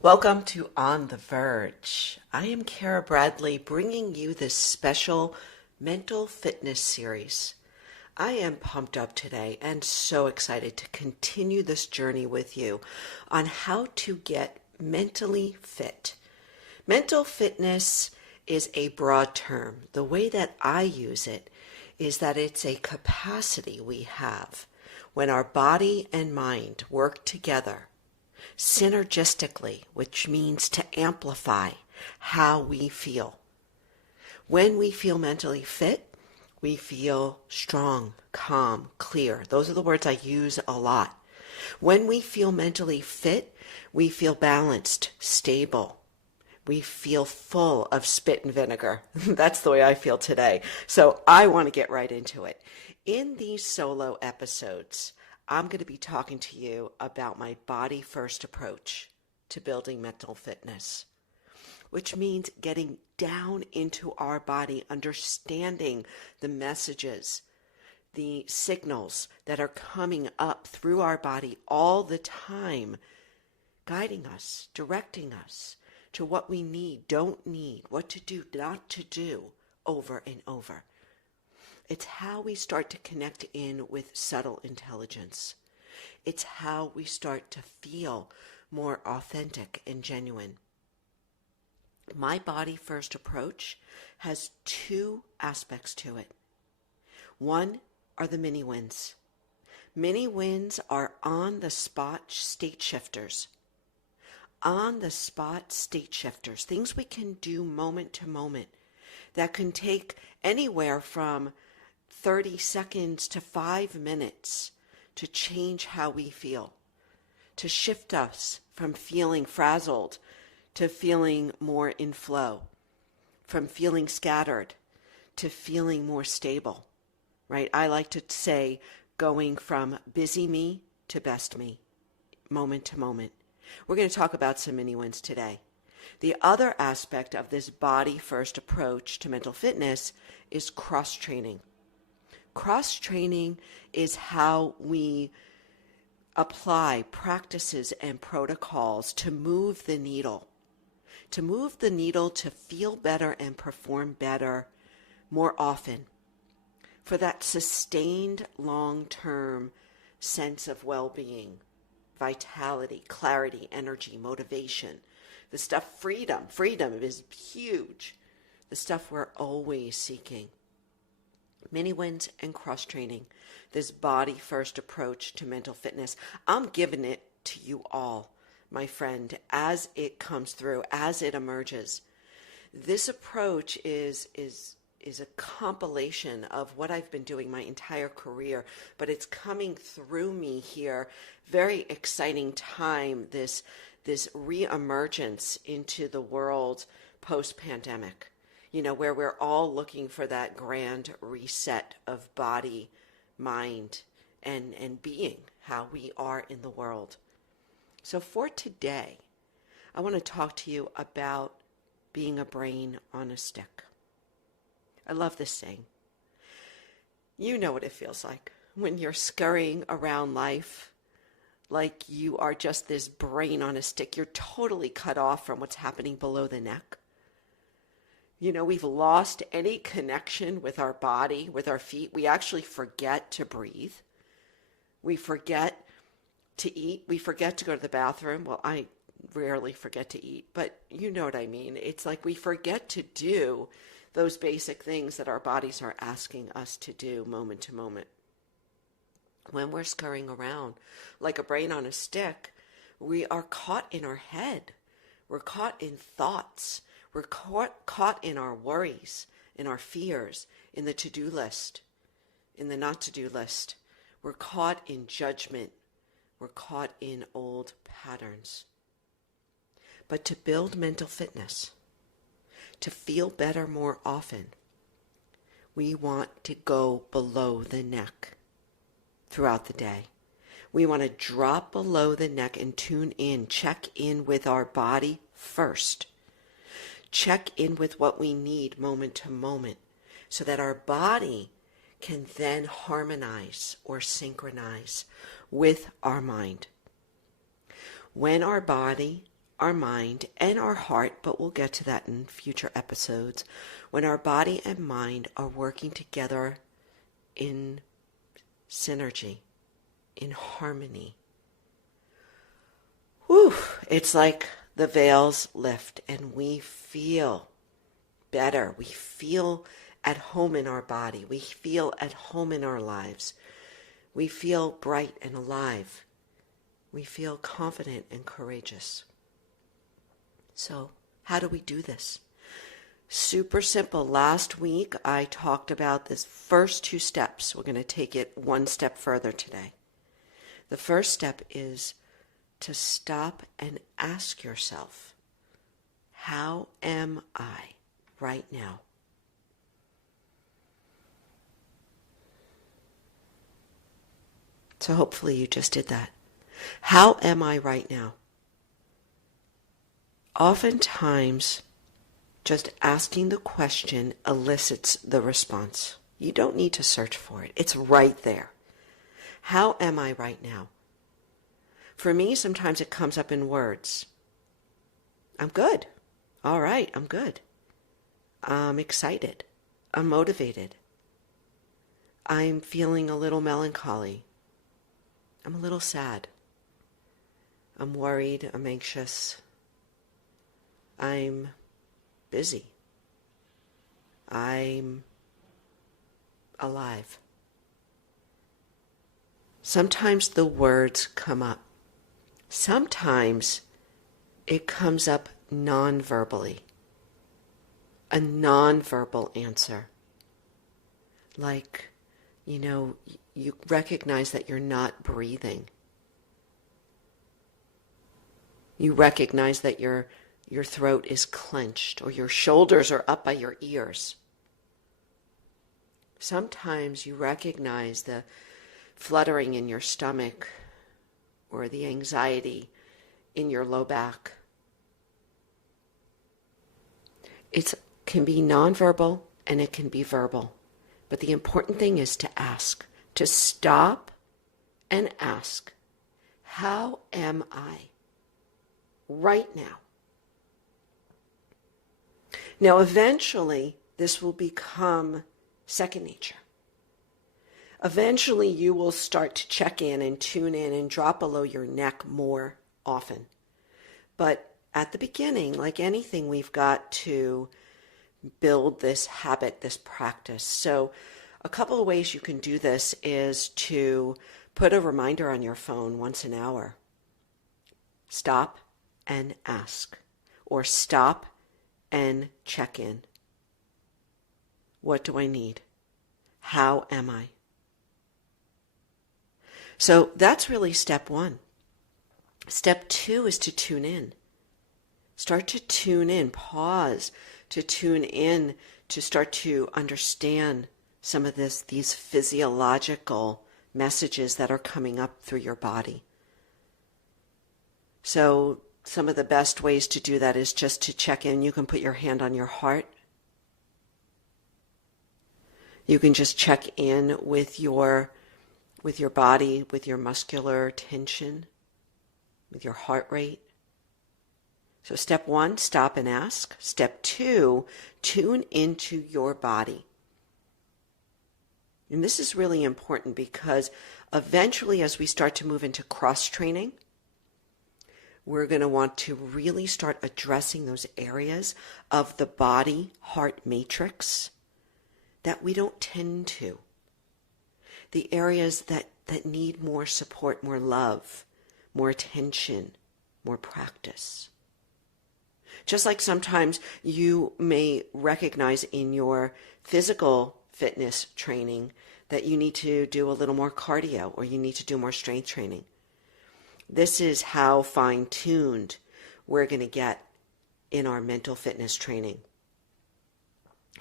Welcome to On The Verge. I am Cara Bradley, bringing you this special mental fitness series. I am pumped up today and so excited to continue this journey with you on how to get mentally fit. Mental fitness is a broad term. The way that I use it is that it's a capacity we have when our body and mind work together synergistically, which means to amplify how we feel. When we feel mentally fit, we feel strong, calm, clear. Those are the words I use a lot. When we feel mentally fit, we feel balanced, stable. We feel full of spit and vinegar. That's the way I feel today. So I want to get right into it. In these solo episodes, I'm going to be talking to you about my body first approach to building mental fitness, which means getting down into our body, understanding the messages, the signals that are coming up through our body all the time, guiding us, directing us to what we need, don't need, what to do, not to do, over and over. It's how we start to connect in with subtle intelligence. It's how we start to feel more authentic and genuine. My body first approach has two aspects to it. One are the mini wins. Mini wins are on the spot state shifters. On the spot state shifters, things we can do moment to moment that can take anywhere from 30 seconds to 5 minutes to change how we feel, to shift us from feeling frazzled to feeling more in flow, from feeling scattered to feeling more stable, right? I like to say going from busy me to best me, moment to moment. We're going to talk about some mini wins today. The other aspect of this body first approach to mental fitness is cross training. Cross-training is how we apply practices and protocols to move the needle to feel better and perform better more often, for that sustained long-term sense of well-being, vitality, clarity, energy, motivation, the stuff, freedom is huge, the stuff we're always seeking. Mini wins and cross training, this body first approach to mental fitness. I'm giving it to you all, my friend, as it comes through, as it emerges. This approach is a compilation of what I've been doing my entire career, but it's coming through me here. Very exciting time, this reemergence into the world post-pandemic. Where we're all looking for that grand reset of body, mind, and being, how we are in the world. So for today, I want to talk to you about being a brain on a stick. I love this saying. You know what it feels like when you're scurrying around life like you are just this brain on a stick. You're totally cut off from what's happening below the neck. We've lost any connection with our body, with our feet. We actually forget to breathe. We forget to eat. We forget to go to the bathroom. Well, I rarely forget to eat, but you know what I mean. It's like we forget to do those basic things that our bodies are asking us to do moment to moment. When we're scurrying around like a brain on a stick, we are caught in our head. We're caught in thoughts. We're caught in our worries, in our fears, in the to-do list, in the not-to-do list. We're caught in judgment. We're caught in old patterns. But to build mental fitness, to feel better more often, we want to go below the neck throughout the day. We want to drop below the neck and tune in, check in with our body first. Check in with what we need moment to moment so that our body can then harmonize or synchronize with our mind. when our body, our mind, and our heart, but we'll get to that in future episodes, when our body and mind are working together in synergy, in harmony, whew, it's like the veils lift and we feel better. We feel at home in our body. We feel at home in our lives. We feel bright and alive. We feel confident and courageous. So, how do we do this? Super simple. Last week, I talked about this first 2 steps. We're going to take it one step further today. The first step is to stop and ask yourself, how am I right now? So hopefully you just did that. How am I right now? Oftentimes, just asking the question elicits the response. You don't need to search for it. It's right there. How am I right now? For me, sometimes it comes up in words. I'm good. All right, I'm good. I'm excited. I'm motivated. I'm feeling a little melancholy. I'm a little sad. I'm worried. I'm anxious. I'm busy. I'm alive. Sometimes the words come up. Sometimes it comes up non-verbally. A non-verbal answer. Like, you recognize that you're not breathing. You recognize that your throat is clenched or your shoulders are up by your ears. Sometimes you recognize the fluttering in your stomach or the anxiety in your low back. It can be nonverbal and it can be verbal. But the important thing is to ask, to stop and ask, how am I right now? Now, eventually, this will become second nature. Eventually, you will start to check in and tune in and drop below your neck more often. But at the beginning, like anything, we've got to build this habit, this practice. So a couple of ways you can do this is to put a reminder on your phone once an hour. Stop and ask, or stop and check in. What do I need? How am I? So that's really step 1. Step 2 is to tune in. Start to tune in, pause to tune in, to start to understand some of these physiological messages that are coming up through your body. So some of the best ways to do that is just to check in. You can put your hand on your heart. You can just check in with your body, with your muscular tension, with your heart rate. So step 1, stop and ask. Step 2, tune into your body. And this is really important because eventually as we start to move into cross-training, we're going to want to really start addressing those areas of the body-heart matrix that we don't tend to. The areas that need more support, more love, more attention, more practice. Just like sometimes you may recognize in your physical fitness training that you need to do a little more cardio or you need to do more strength training. This is how fine-tuned we're going to get in our mental fitness training.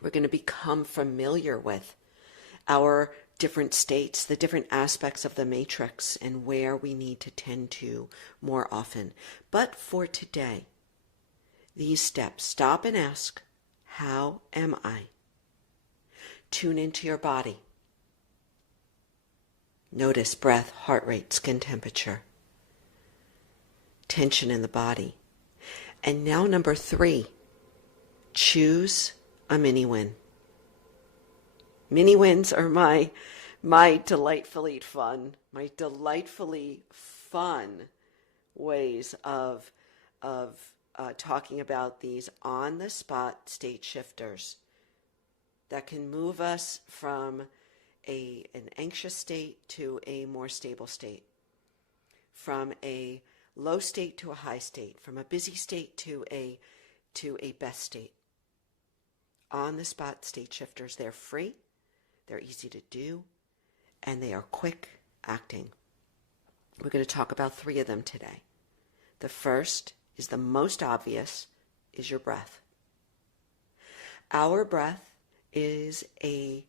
We're going to become familiar with our different states, the different aspects of the matrix, and where we need to tend to more often. But for today, these steps, stop and ask, how am I? Tune into your body. Notice breath, heart rate, skin temperature. tension in the body. And now number 3, choose a mini win. Mini wins are my delightfully fun ways of talking about these on-the-spot state shifters that can move us from an anxious state to a more stable state, from a low state to a high state, from a busy state to a best state. On-the-spot state shifters, they're free, they're easy to do, and they are quick acting. We're going to talk about 3 of them today. The first is the most obvious, is your breath. Our breath is a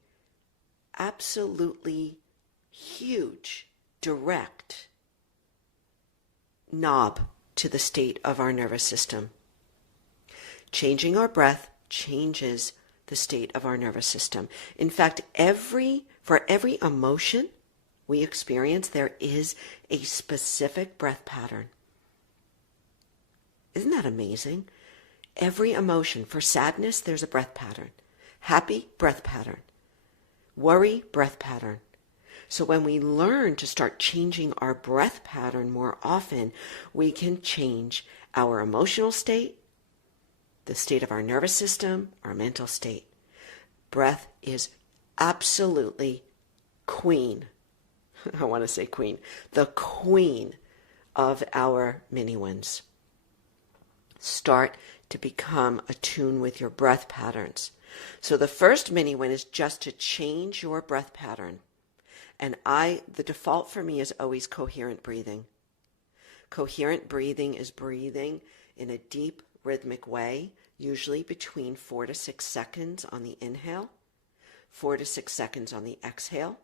absolutely huge, direct knob to the state of our nervous system. Changing our breath changes the state of our nervous system. In fact, for every emotion we experience, there is a specific breath pattern. Isn't that amazing? Every emotion. For sadness, there's a breath pattern. Happy, breath pattern. Worry, breath pattern. So when we learn to start changing our breath pattern more often, we can change our emotional state, the state of our nervous system, our mental state. Breath is absolutely queen. I want to say queen. The queen of our mini wins. Start to become attuned with your breath patterns. So the first mini win is just to change your breath pattern. And the default for me is always coherent breathing. Coherent breathing is breathing in a deep, rhythmic way, usually between 4 to 6 seconds on the inhale, 4 to 6 seconds on the exhale.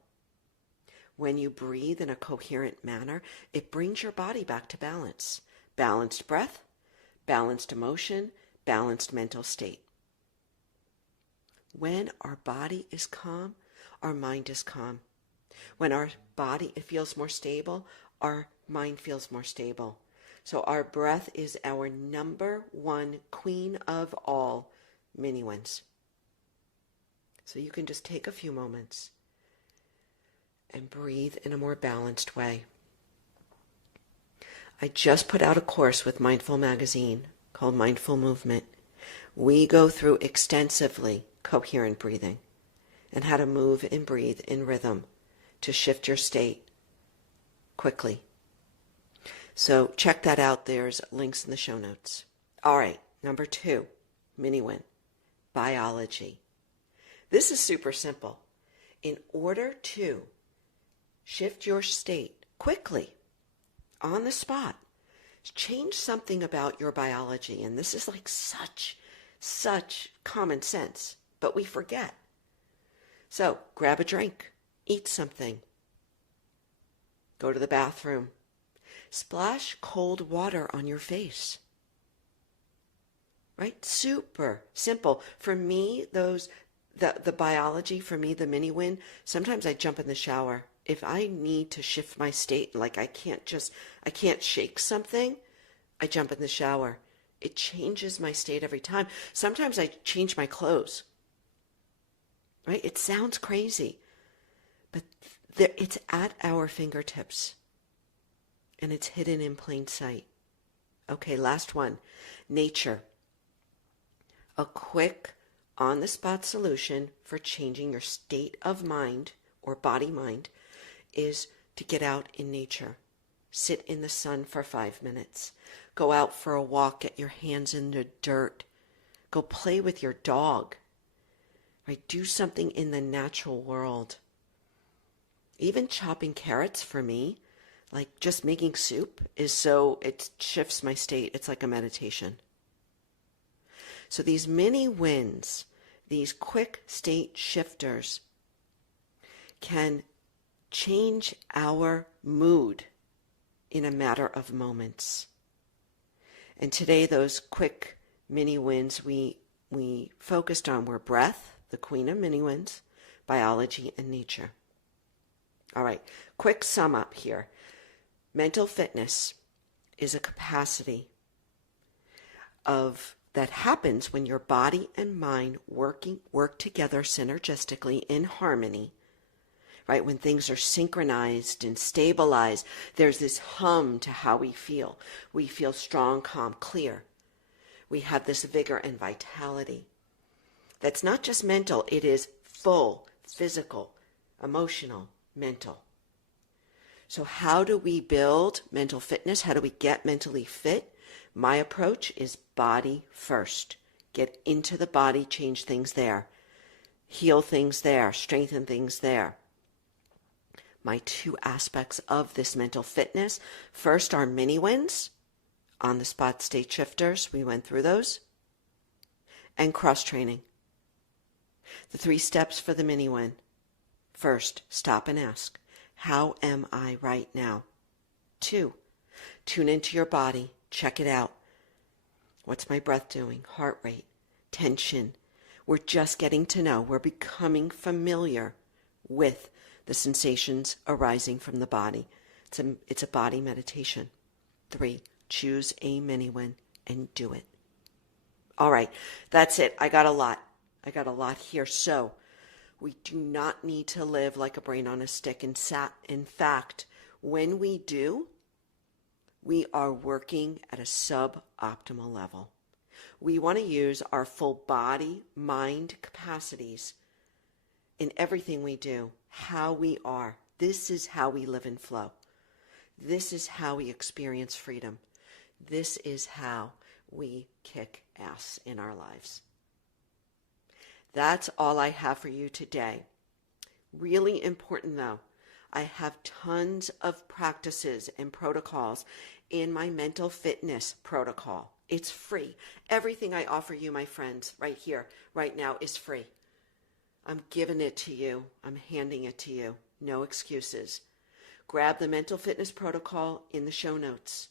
When you breathe in a coherent manner, it brings your body back to balance. Balanced breath, balanced emotion, balanced mental state. When our body is calm, our mind is calm. When our body feels more stable, our mind feels more stable. So our breath is our number 1 queen of all mini wins. So you can just take a few moments and breathe in a more balanced way. I just put out a course with Mindful Magazine called Mindful Movement. We go through extensively coherent breathing and how to move and breathe in rhythm to shift your state quickly. So check that out. There's links in the show notes. All right, number 2, mini win, biology. This is super simple. In order to shift your state quickly, on the spot, change something about your biology. And this is like such common sense, but we forget. So grab a drink, eat something, go to the bathroom, splash cold water on your face. Right? Super simple. For me, the biology, for me, the mini win, sometimes I jump in the shower. If I need to shift my state, like I can't shake something, I jump in the shower. It changes my state every time. Sometimes I change my clothes. Right? It sounds crazy, but it's at our fingertips. And it's hidden in plain sight. Okay, last one. Nature. A quick, on-the-spot solution for changing your state of mind or body-mind is to get out in nature. Sit in the sun for 5 minutes. Go out for a walk. Get your hands in the dirt. Go play with your dog. Right? Do something in the natural world. Even chopping carrots for me, like just making soup, it shifts my state. It's like a meditation. So these mini wins, these quick state shifters, can change our mood in a matter of moments. And today, those quick mini wins we focused on were breath, the queen of mini wins, biology, and nature. All right, quick sum up here. Mental fitness is a capacity of that happens when your body and mind work together synergistically in harmony, right? When things are synchronized and stabilized, there's this hum to how we feel. We feel strong, calm, clear. We have this vigor and vitality. That's not just mental, it is full, physical, emotional, mental. So how do we build mental fitness? How do we get mentally fit? My approach is body first. Get into the body, change things there. Heal things there, strengthen things there. My two aspects of this mental fitness, first are mini wins, on the spot state shifters, we went through those, and cross training. The 3 steps for the mini win. First, stop and ask, how am I right now? 2, tune into your body, check it out. What's my breath doing? Heart rate, tension. We're just getting to know. We're becoming familiar with the sensations arising from the body. It's a body meditation. 3, choose a mini win and do it. All right, that's it. I got a lot here. So we do not need to live like a brain on a stick. In fact, when we do, we are working at a suboptimal level. We want to use our full body, mind capacities in everything we do, how we are. This is how we live in flow. This is how we experience freedom. This is how we kick ass in our lives. That's all I have for you today. Really important though, I have tons of practices and protocols in my mental fitness protocol. It's free. Everything I offer you, my friends, right here, right now is free. I'm giving it to you. I'm handing it to you. No excuses. Grab the mental fitness protocol in the show notes.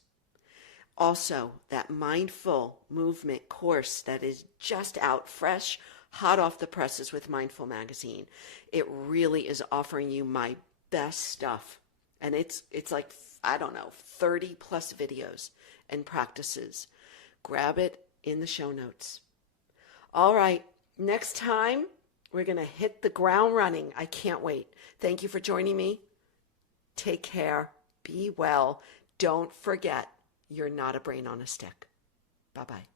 Also, that mindful movement course that is just out fresh, hot off the presses with Mindful Magazine. It really is offering you my best stuff. And it's like, 30 plus videos and practices. Grab it in the show notes. All right, next time we're going to hit the ground running. I can't wait. Thank you for joining me. Take care. Be well. Don't forget, you're not a brain on a stick. Bye-bye.